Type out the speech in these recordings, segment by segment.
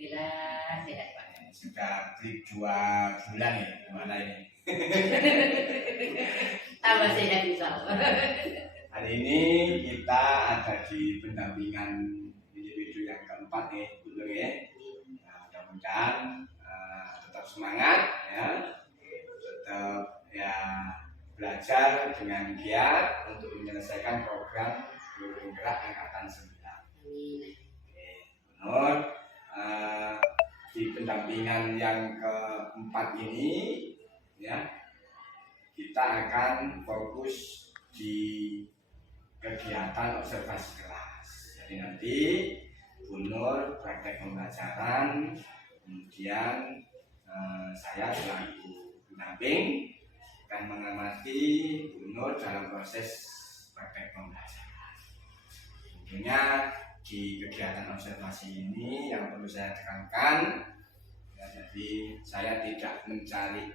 Alhamdulillah sehat Pak. Sudah 2 bulan ya, gimana ini? Tambah sehat insya Allah. Hari ini kita ada di pendampingan individu yang keempat nih, Guru ya. Nah, mudah-mudahan tetap semangat ya, tetap ya belajar dengan giat untuk menyelesaikan program Guru Gerak Angkatan 9. Amin. Menurut di pendampingan yang keempat ini ya, kita akan fokus di kegiatan observasi kelas. Jadi nanti Bu Nur praktek pembelajaran, kemudian saya selaku pendamping akan mengamati Bu Nur dalam proses praktek pembelajaran. Tentunya di kegiatan observasi ini yang perlu saya tekankan ya, jadi saya tidak mencari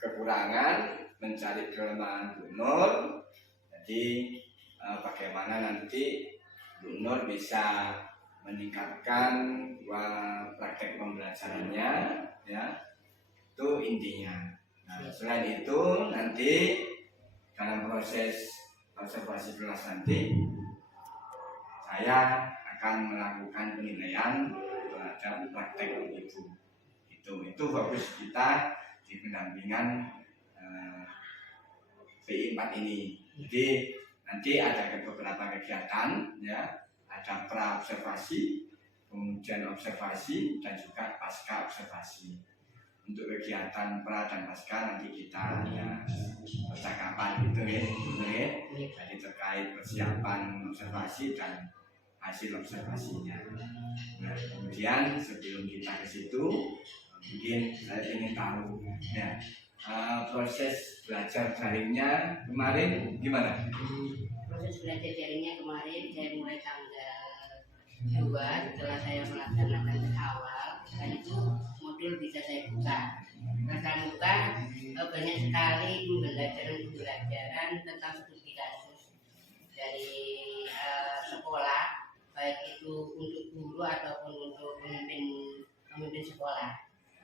kekurangan, mencari kelemahan Bu Nur. Jadi bagaimana nanti Bu Nur bisa meningkatkan praktek pembelajarannya ya, itu intinya. Nah, selain itu nanti dalam proses observasi kelas nanti saya akan melakukan penilaian terhadap praktek ibu. Itu fokus kita di pendampingan PI 4 ini. Jadi nanti ada beberapa kegiatan ya, ada pra observasi, kemudian observasi dan juga pasca observasi. Untuk kegiatan pra dan pasca nanti kita ya percakapan gitu ya, jadi terkait persiapan observasi dan hasil observasinya. Nah, kemudian sebelum kita ke situ, mungkin saya ingin tahu ya, proses belajar daringnya kemarin gimana? Proses belajar daringnya kemarin saya mulai tanggal 2 setelah saya melaksanakan dari awal, dan itu modul bisa saya buka. Saya buka banyak sekali pembelajaran tentang studi kasus dari sekolah, baik itu untuk guru ataupun untuk pemimpin sekolah.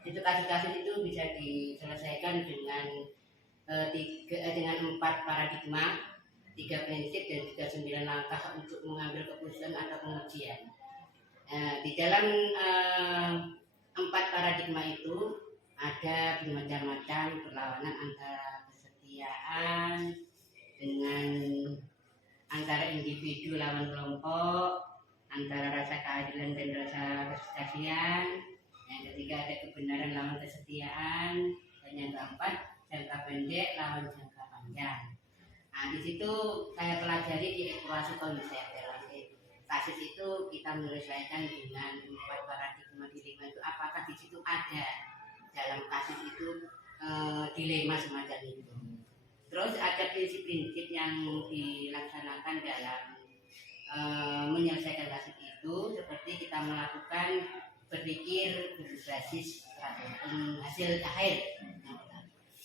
Itu kasus-kasus itu bisa diselesaikan dengan 4 paradigma, 3 prinsip dan juga 9 langkah untuk mengambil keputusan atau pengujian. Di dalam 4 paradigma itu ada bermacam-macam perlawanan antara kesetiaan dengan antara individu lawan kelompok, antara rasa keadilan dan rasa kasihan. Yang ketiga ada kebenaran lawan kesetiaan, dan yang keempat jangka pendek lawan jangka panjang. Nah, di situ saya pelajari di eksplorasi konsep. Dalam kasus itu kita menyelesaikan dengan 4 paradigma dilema itu, apakah di situ ada dalam kasus itu dilema semacam itu. Terus ada prinsip-prinsip yang dilaksanakan dalam menyelesaikan kasus itu, seperti kita melakukan berpikir berbasis hasil akhir.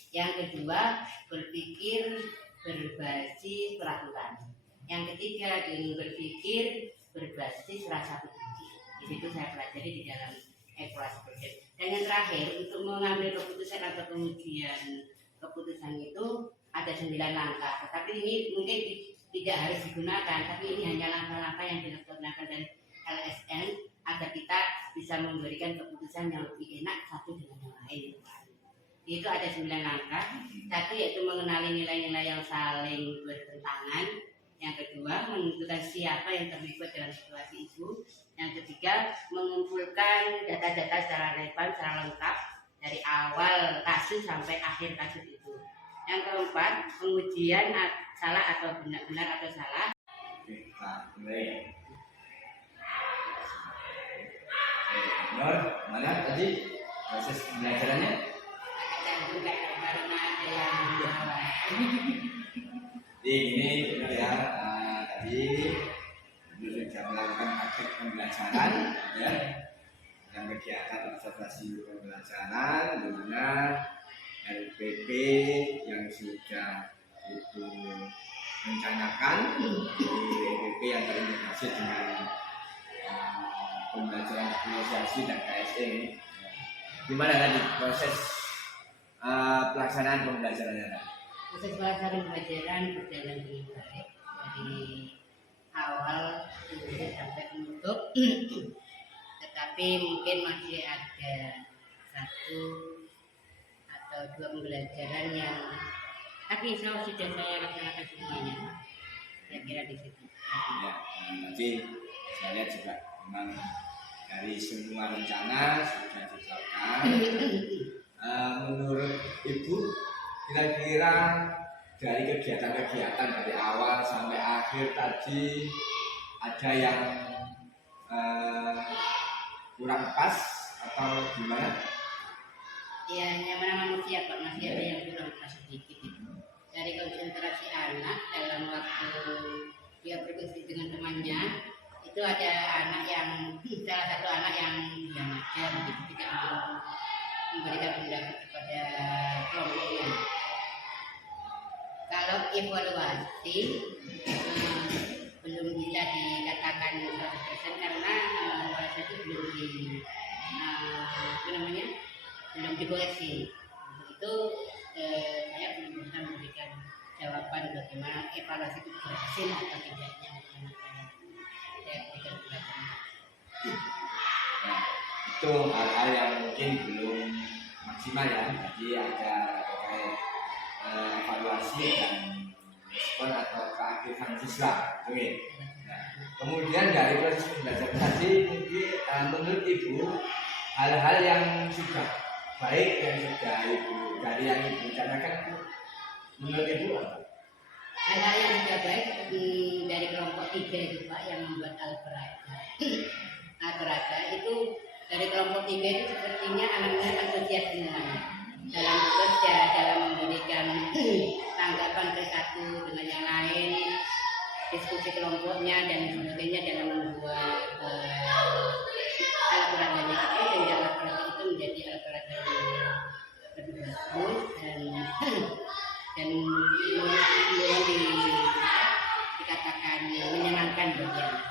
Yang kedua, berpikir berbasis peraturan. Yang ketiga, dengan berpikir berbasis rasa peduli. Di situ saya pelajari di dalam eksplorasi konsep. Dan yang terakhir, untuk mengambil keputusan atau kemudian keputusan itu ada 9 langkah. Tetapi ini mungkin tidak harus digunakan, tapi ini hanya langkah-langkah yang dilaksanakan dari LSN agar kita bisa memberikan keputusan yang lebih enak satu dengan yang lain. Itu ada 9 langkah. Satu yaitu mengenali nilai-nilai yang saling bertentangan. Yang kedua, menentukan siapa yang terlibat dalam situasi itu. Yang ketiga, mengumpulkan data-data secara relevan, secara lengkap dari awal kasus sampai akhir kasus itu. Yang keempat, pengujian salah atau benar atau salah. Nur, mana tadi proses pembelajarannya? Ada juga karena ada yang menjawab. Jadi ini ya, tadi sudah melakukan praktek pembelajaran ya, dan kegiatan observasi pembelajaran di mana LPP yang sudah itu rencanakan, di LPP yang terintegrasi dengan pembelajaran pembelajaran negosiasi dan KSE ini. Gimana tadi proses pelaksanaan pembelajarannya tadi? Proses pelaksanaan pembelajaran berjalan dengan baik dari awal sampai penutup. Tetapi mungkin masih ada satu atau dua pembelajaran yang tapi insya Allah sudah saya laksanakan semuanya. Kira-kira di situ. Ya, nanti saya lihat juga memang dari semua rencana sudah ditetapkan. Menurut Ibu, kira-kira dari kegiatan-kegiatan dari awal sampai akhir tadi ada yang kurang pas atau gimana? Ya, namanya manusia Pak, masih ada yang kurang pas sedikit itu. Dari konsentrasi anak dalam waktu dia berdiskusi dengan temannya, itu ada anak yang salah satu anak yang diam aja begitu, tidak mau memberikan pendapat kepada kelompoknya. Kalau evaluasi belum bisa dikatakan 100% karena evaluasi itu belum belum dikoreksi. Itu saya belum bisa memberikan jawaban bagaimana evaluasi itu berhasil atau tidaknya. Saya berikan pendapat. Nah, itu hal-hal yang mungkin belum maksimal ya. Jadi ada terkait evaluasi dan respon atau keaktifan siswa. Oke. Nah, kemudian dari proses pembelajaran tadi mungkin menurut Ibu hal-hal yang sudah baik yang sudah Ibu dari yang Ibu rencanakan menurut Ibu apa? Hal-hal yang sudah baik dari kelompok 3 itu Pak yang membuat Alberata. Alberata itu dari kelompok 3 itu sepertinya anak-anak antusias semuanya dalam bekerja, dalam memberikan tanggapan ke satu dengan yang lain, diskusi kelompoknya dan sebagainya dalam membuat alat-alatnya itu sehingga alat-alat itu menjadi alat-alat yang lebih bagus dan dikatakan menyenangkan bagi anak.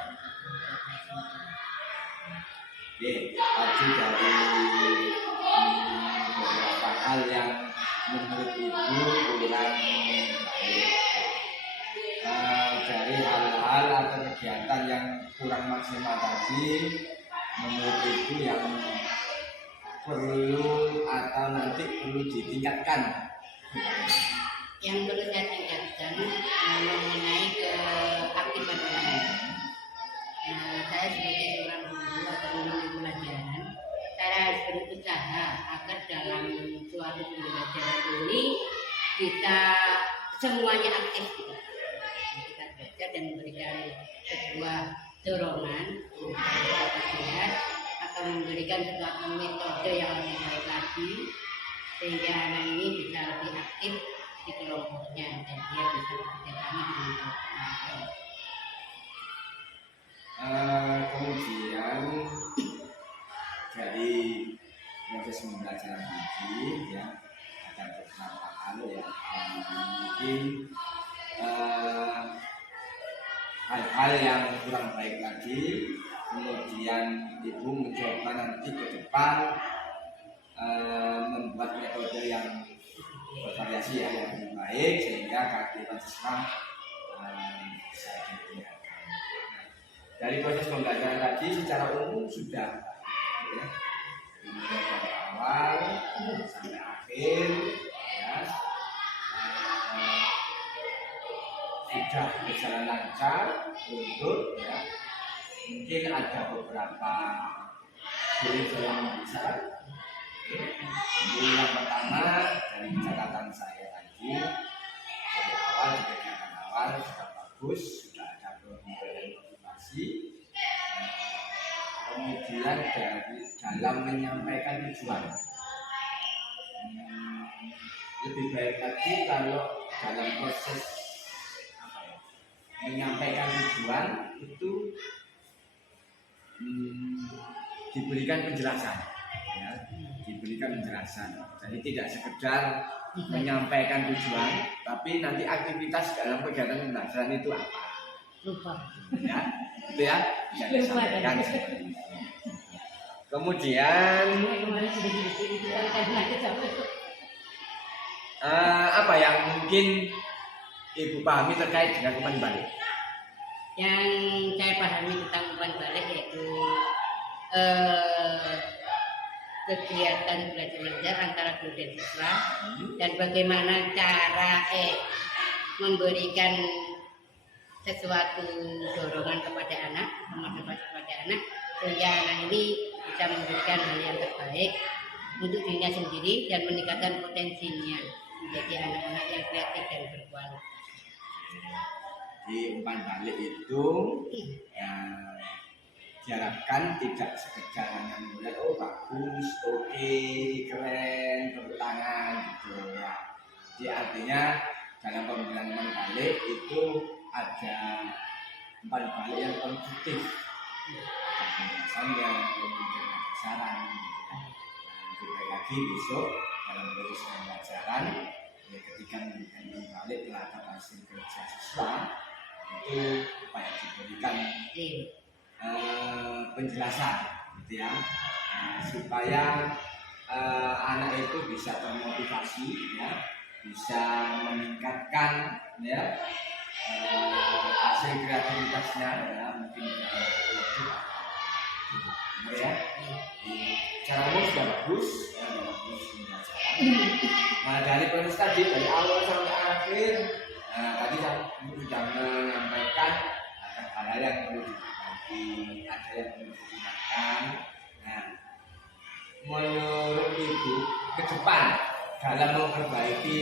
Oke, tadi dari beberapa hal yang menurut Ibu kurang baik. Dari hal-hal atau kegiatan yang kurang maksimal tadi, menurut Ibu yang perlu atau nanti perlu ditingkatkan. Yang perlu saya tingkatkan mengenai keaktifan anak. Saya sebagai seorang guru atau guru pelajaran, saya harus berusaha agar dalam suatu pembelajaran ini kita semuanya aktif. Kita belajar dan memberikan sebuah dorongan atau memberikan suatu metode yang lebih baik lagi sehingga anak ini bisa lebih aktif di kelompoknya dan dia bisa bekerja sama dengan kelompoknya. Kemudian dari proses pembelajaran tadi ya ada beberapa hal ya yang mungkin hal-hal yang kurang baik lagi. Kemudian Ibu mencoba nanti ke depan membuat metode yang bervariasi ya yang lebih baik sehingga keaktifan siswa bisa ditingkatkan. Dari proses pembelajaran tadi secara umum sudah ya, dari awal sampai akhir ya, sudah berjalan lancar untuk ya, mungkin ada beberapa yang besar. Yang pertama dari catatan saya tadi dari awal di kegiatan awal sudah bagus, sudah ada pemberian motivasi. Kemudian dari dalam menyampaikan tujuan lebih baik lagi kalau dalam proses menyampaikan tujuan itu diberikan penjelasan ya, diberikan penjelasan. Jadi tidak sekedar menyampaikan tujuan, tapi nanti aktivitas dalam kegiatan pembelajaran itu apa? Lupa. Ya, itu ya bisa disampaikan seperti itu. Kemudian Kemarin sudah dibikin karena apa yang mungkin Ibu pahami terkait dengan umpan balik? yang saya pahami tentang umpan balik yaitu eh, kegiatan belajar mengajar antara guru dan siswa dan bagaimana cara memberikan sesuatu dorongan kepada anak, motivasi kepada anak sehingga anak ini bisa memberikan hal yang terbaik untuk dirinya sendiri dan meningkatkan potensinya menjadi anak-anak yang kreatif dan berkualitas. Di umpan balik itu ya, diharapkan tidak sekedar hanya melihat oh bagus, oke, keren, tepuk tangan gitu ya. Jadi artinya dalam pemberian umpan balik itu ada umpan balik yang konstruktif, misalnya kemudian ada saran, gitu kan. Nah, lagi besok dalam proses pembelajaran ya, ketika memberikan umpan balik terhadap hasil kerja siswa itu supaya diberikan penjelasan gitu ya, supaya anak itu bisa termotivasi ya, bisa meningkatkan ya hasil kreativitasnya ya, mungkin ya cara umum sudah bagus ya, bagus pembelajaran. Nah dari proses tadi dari awal sampai akhir, tadi saya sudah menyampaikan ada hal-hal yang perlu diperbaiki, ada yang perlu digunakan. Nah, menurut Ibu ke depan dalam memperbaiki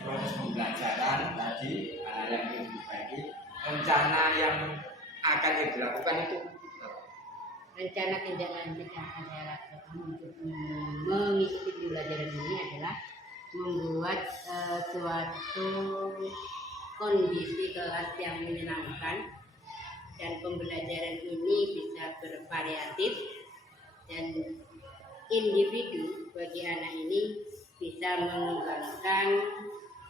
proses pembelajaran tadi, hal yang perlu diperbaiki, rencana yang akan dilakukan itu Rencana tindak lanjut yang akan saya lakukan untuk mengikuti pembelajaran ini adalah membuat suatu kondisi kelas yang menyenangkan dan pembelajaran ini bisa bervariatif dan individu bagi anak ini bisa mengembangkan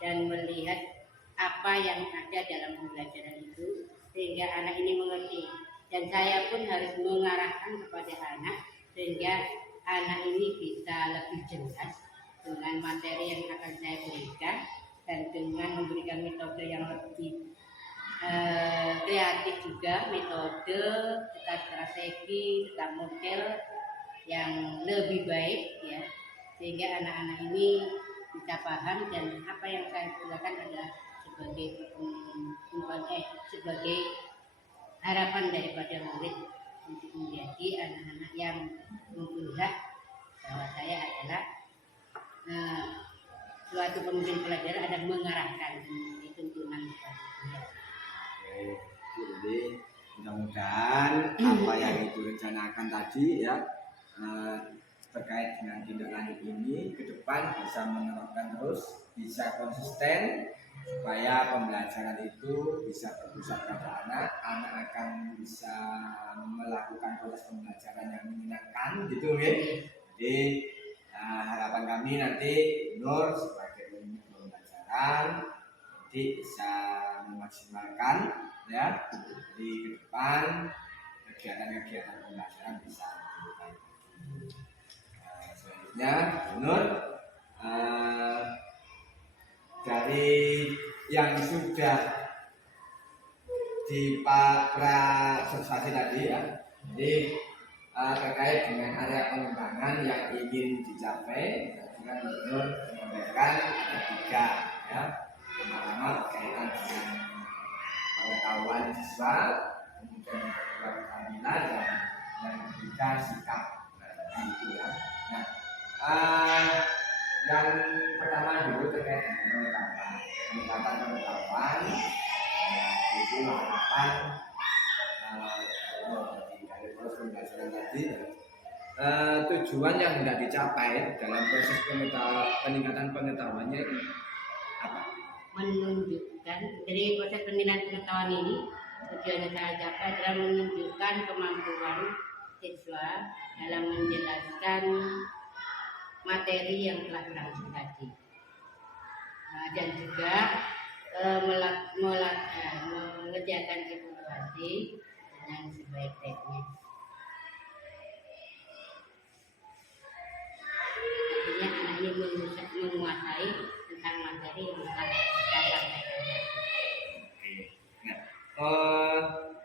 dan melihat apa yang ada dalam pembelajaran itu sehingga anak ini mengerti, dan saya pun harus mengarahkan kepada anak sehingga anak ini bisa lebih jelas dengan materi yang akan saya berikan dan dengan memberikan metode yang lebih kreatif juga, metode serta strategi serta model yang lebih baik ya, sehingga anak-anak ini bisa paham dan apa yang saya lakukan adalah sebagai harapan daripada murid untuk menjadi anak-anak yang mempunyai bahwa saya adalah suatu pemimpin pelajaran adalah mengarahkan tuntunan kepada dia. Jadi mudah-mudahan apa yang Ibu rencanakan tadi ya terkait dengan tindak lanjut ini ke depan bisa menerapkan terus, bisa konsisten supaya pembelajaran itu bisa berpusat pada anak akan bisa melakukan proses pembelajaran yang menyenangkan gitu ya. Jadi harapan kami nanti Nur sebagai pemimpin pembelajaran nanti bisa memaksimalkan ya di ke depan kegiatan-kegiatan pembelajaran bisa dilakukan. Selanjutnya Nur dari yang sudah di pra-observasi tadi ya, jadi terkait dengan area pengembangan yang ingin dicapai, dengan Nur menyampaikan ada 3 ya. Pertama berkaitan dengan pengetahuan siswa, kemudian keterampilan dan ketiga sikap itu ya. Nah, yang pertama dulu terkait dengan peningkatan pengetahuan, itu harapan dari proses pembelajaran tadi. Tujuan yang hendak dicapai dalam proses peningkatan pengetahuannya ini apa? Menunjukkan, jadi proses peningkatan pengetahuan ini tujuannya saya capai adalah menunjukkan kemampuan siswa dalam menjelaskan materi yang telah berlangsung tadi, dan juga mengerjakan evaluasi dengan sebaik-baiknya.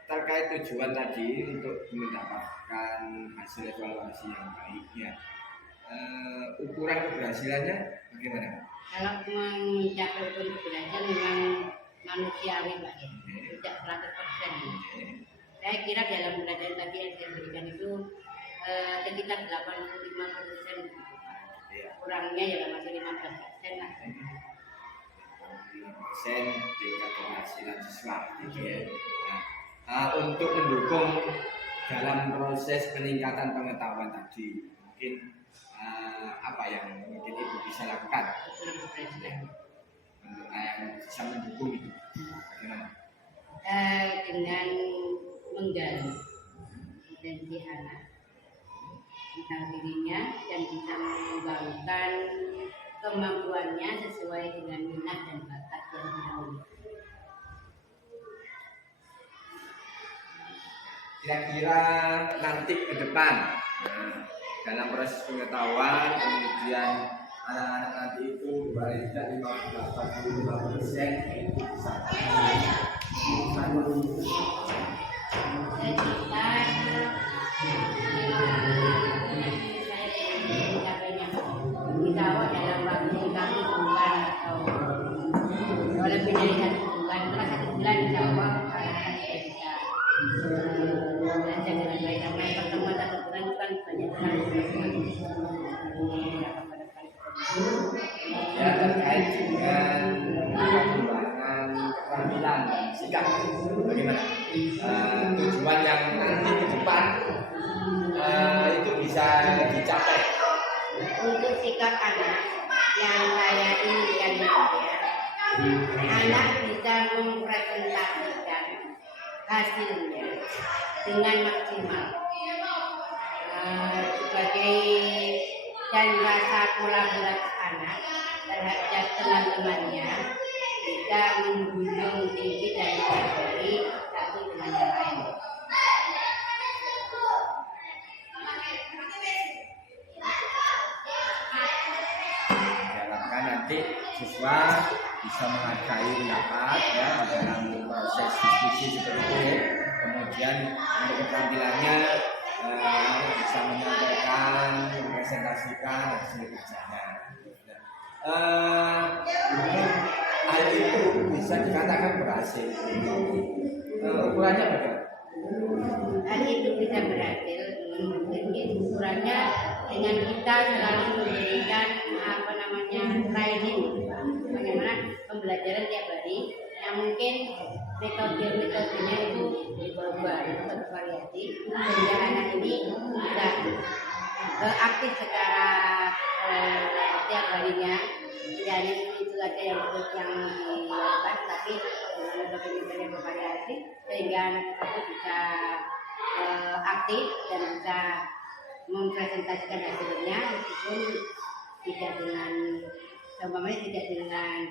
terkait tujuan tadi untuk mendapatkan hasil evaluasi yang baik ya. Ukuran keberhasilannya bagaimana? Kalau mencapai keberhasilan memang manusiawi Pak ya, tidak 100%. Saya kira dalam pelajaran tadi yang saya berikan itu sekitar 85%, kurangnya ya masih 15% lah. 5% tingkat keberhasilan siswa gitu ya. Nah, untuk mendukung dalam proses peningkatan pengetahuan tadi mungkin apa yang mungkin Ibu bisa lakukan untuk yang bisa mendukung itu bagaimana? Dengan menggali potensi anak tentang dirinya dan bisa mengembangkan kemampuannya sesuai dengan minat dan bakat yang dimiliki. Kira-kira nanti ke depan dalam proses pengetahuan kemudian anak-anak nanti itu paling tidak 85% itu bisa Dibawa dalam waktu kami bulan atau lebih dari 1 bulan, setelah 1 bulan insya Allah anak-anak sudah bisa belajar dengan baik. Karena pertemuan 1 bulan itu kan banyak sekali ya terkait dengan pengembangan keterampilan dan sikap bagaimana tujuan yang nanti ke depan itu bisa dicapai. Untuk sikap anak yang saya inginkan ya, anak bisa mempresentasikan hasilnya dengan maksimal sebagai dan rasa kolaborasi anak terhadap teman-temannya bisa menjunjung tinggi dan menghargai satu dengan yang lain. Diharapkan nanti siswa bisa menghargai pendapat ya dalam proses diskusi seperti itu. Kemudian untuk keterampilannya bisa menyampaikan, mempresentasikan hasil kerjanya. Hal itu bisa dikatakan berhasil. Ukurannya bagaimana? Hal itu bisa berhasil ukurannya dengan kita selalu memberikan training bagaimana pembelajaran tiap hari yang mungkin metodenya itu berubah bervariasi sehingga anak ini bisa aktif secara tiap harinya, tidak hanya itu saja yang dilakukan tapi dengan metode yang bervariasi sehingga anak itu bisa aktif dan bisa mempresentasikan hasilnya meskipun tidak dengan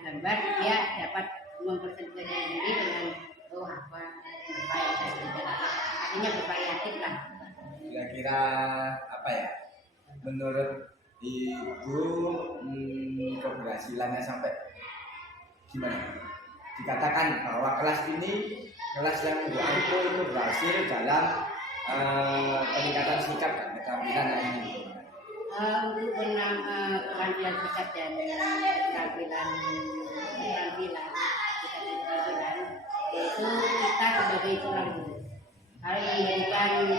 gambar, dia dapat mempresentasikan diri dengan apa artinya bervariatif lah. Kira-kira apa ya? Menurut Ibu keberhasilannya sampai gimana? Dikatakan bahwa kelas ini kelas yang Ibu itu berhasil dalam peningkatan sikap dan keterampilan yang ini. Untuk keterampilan sikap dan keterampilan yaitu kita sebagai seorang guru harus memberikan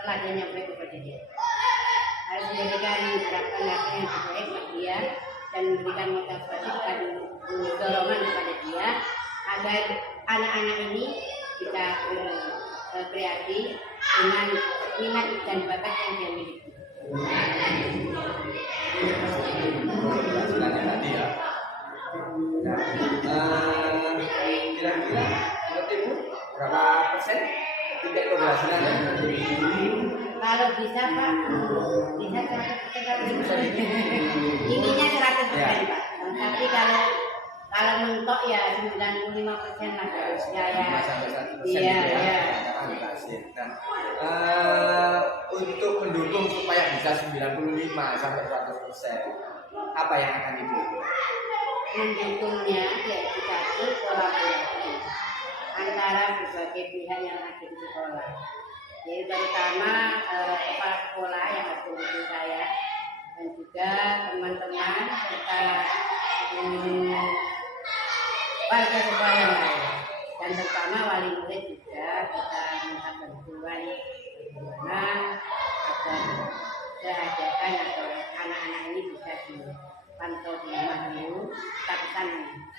teladan yang baik kepada dia, harus memberikan gerakan yang terbaik kepada dia dan memberikan motivasi dan dorongan kepada dia agar anak-anak ini bisa berkreasi dengan minat dan bakat yang dia miliki. Keberhasilannya tadi ya. Kira-kira menurut Ibu berapa persen tingkat keberhasilannya? Kalau bisa Pak, bisa 100%. Inginnya 100% Pak. Tapi kalau mentok ya 95% lah. Ya. Sampai 100% Iya. Dan untuk mendukung supaya bisa 95 sampai 100%, apa yang akan Ibu? mendukungnya yaitu satu kolaborasi antara berbagai pihak yang ada di sekolah. Jadi terutama kepala sekolah yang harus mendukung saya dan juga teman-teman serta warga sekolah yang lain. Dan terutama wali murid juga kita minta bantuan bagaimana agar kehajatan atau anak-anak ini bisa dipantau di rumah dulu. Kita pesan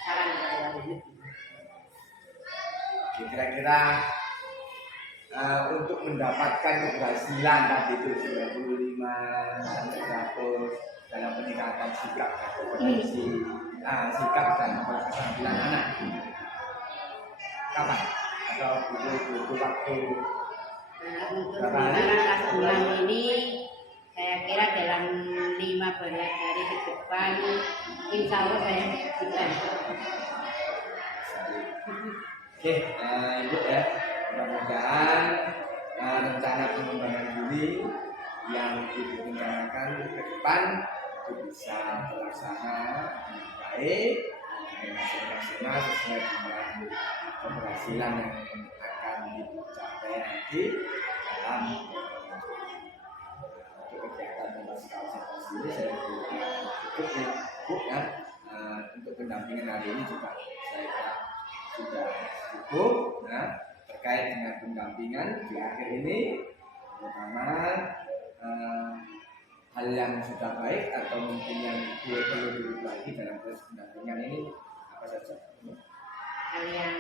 saran dari wali murid. Kira-kira untuk mendapatkan keberhasilan tadi itu 95 sampai 100 dalam peningkatan sikap atau potensi sikap dan keterampilan anak, kapan atau butuh waktu? Untuk sementara kelas 6 ini saya kira dalam 15 hari ke depan insya Allah saya bisa. Oke, Ibu ya, mudah-mudahan rencana pengembangan Bumi yang Ibu rencanakan ke depan itu bisa terlaksana dengan baik, dengan maksimal sesuai dengan keberhasilan yang akan Ibu capai nanti dalam untuk kegiatan pembahasan observasi ini. Saya cukup nih, Bu ya, untuk pendampingan hari ini juga saya kira sudah cukup terkait dengan pendampingan di akhir ini, terutama hal yang sudah baik atau mungkin yang perlu diperbaiki dalam proses pendampingan ini apa saja? Hal yang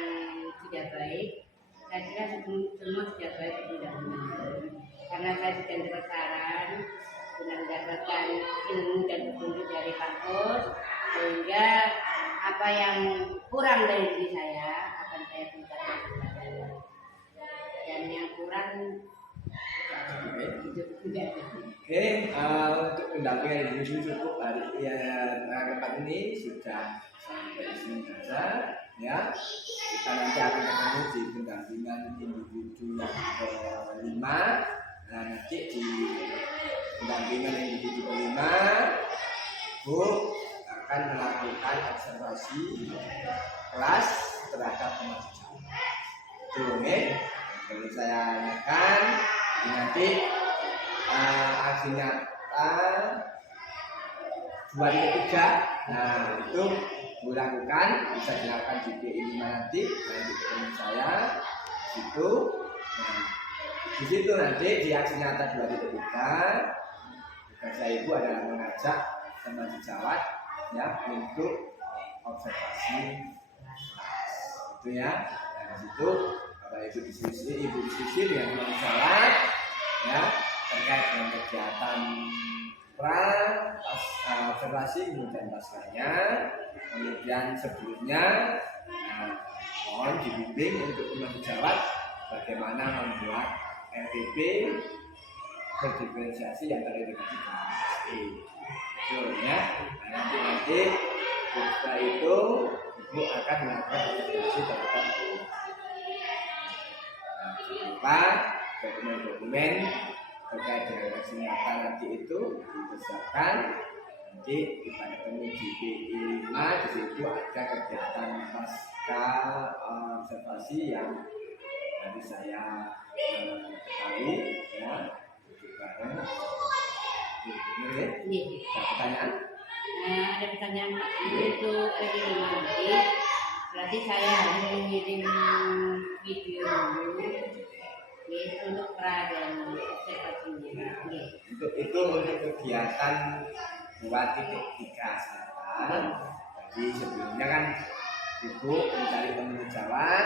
tidak baik, saya kira semua sudah baik pendampingan. Karena saya sudah bersaran dengan mendapatkan ilmu dan petunjuk dari kampus, sehingga apa yang kurang dari diri saya akan saya tingkatkan kepada dan yang kurang Oke, untuk pendampingan ini cukup hari tempat ini sudah sampai di sini saja ya. Kita nanti akan ketemu di pendampingan individu yang kelima. Nah, nanti di pendampingan individu kelima, Bu akan melakukan observasi kelas terhadap mahasiswa. Itu perlu saya ingatkan nanti aksi nyata 2-3. Nah itu dilakukan, bisa dilakukan di PI nanti ketemu saya itu. Nah, di situ nanti di aksi nyata 2-3 tugas saya Ibu adalah mengajak teman sejawat ya untuk observasi itu ya. Nah di situ Bapak Ibu diskusi dengan teman sejawat ya terkait dengan kegiatan observasi kemudian paskanya, kemudian sebelumnya mohon dibimbing untuk teman sejawat bagaimana membuat RTP berdiferensiasi yang terintegrasi dengan SE. Ya. Nanti setelah itu Ibu akan melakukan observasi terhadap itu. Jangan lupa dokumen-dokumen terkait dengan aksi nyata nanti itu dipersiapkan. Nanti kita ketemu di PI 5, di situ ada kegiatan pasca observasi yang nanti saya ketahui ya, duduk bareng. Benar ya? Ada pertanyaan? Ada pertanyaan Pak. Untuk PI 5 nanti berarti saya harus mengirim video dulu untuk pra dan observasinya. Untuk itu untuk kegiatan 2.3 selatan. Jadi sebelumnya kan Ibu mencari teman sejawat,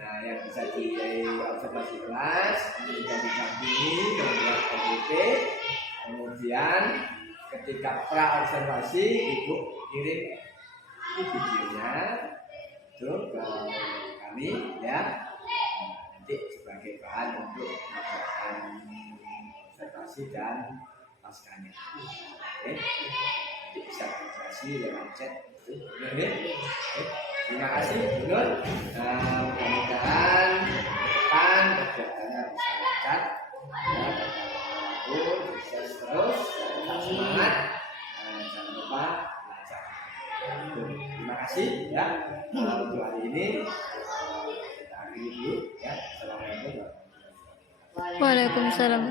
nah yang bisa di observasi kelas, kemudian didampingi, kemudian RTP, kemudian ketika pra observasi Ibu kirim videonya itu ke kami ya. Nanti sebagai bahan untuk melakukan observasi dan paskanya. Oke, nanti bisa komunikasi lewat chat. Oke, terima kasih Bu Nur. Mudah-mudahan depan kegiatannya bisa lancar. Ya, sukses terus, tetap semangat. Jangan lupa belajar. Terima kasih ya. Untuk hari ini kita akhiri dulu ya. Assalamualaikum warahmatullahi wabarakatuh. Waalaikumsalam.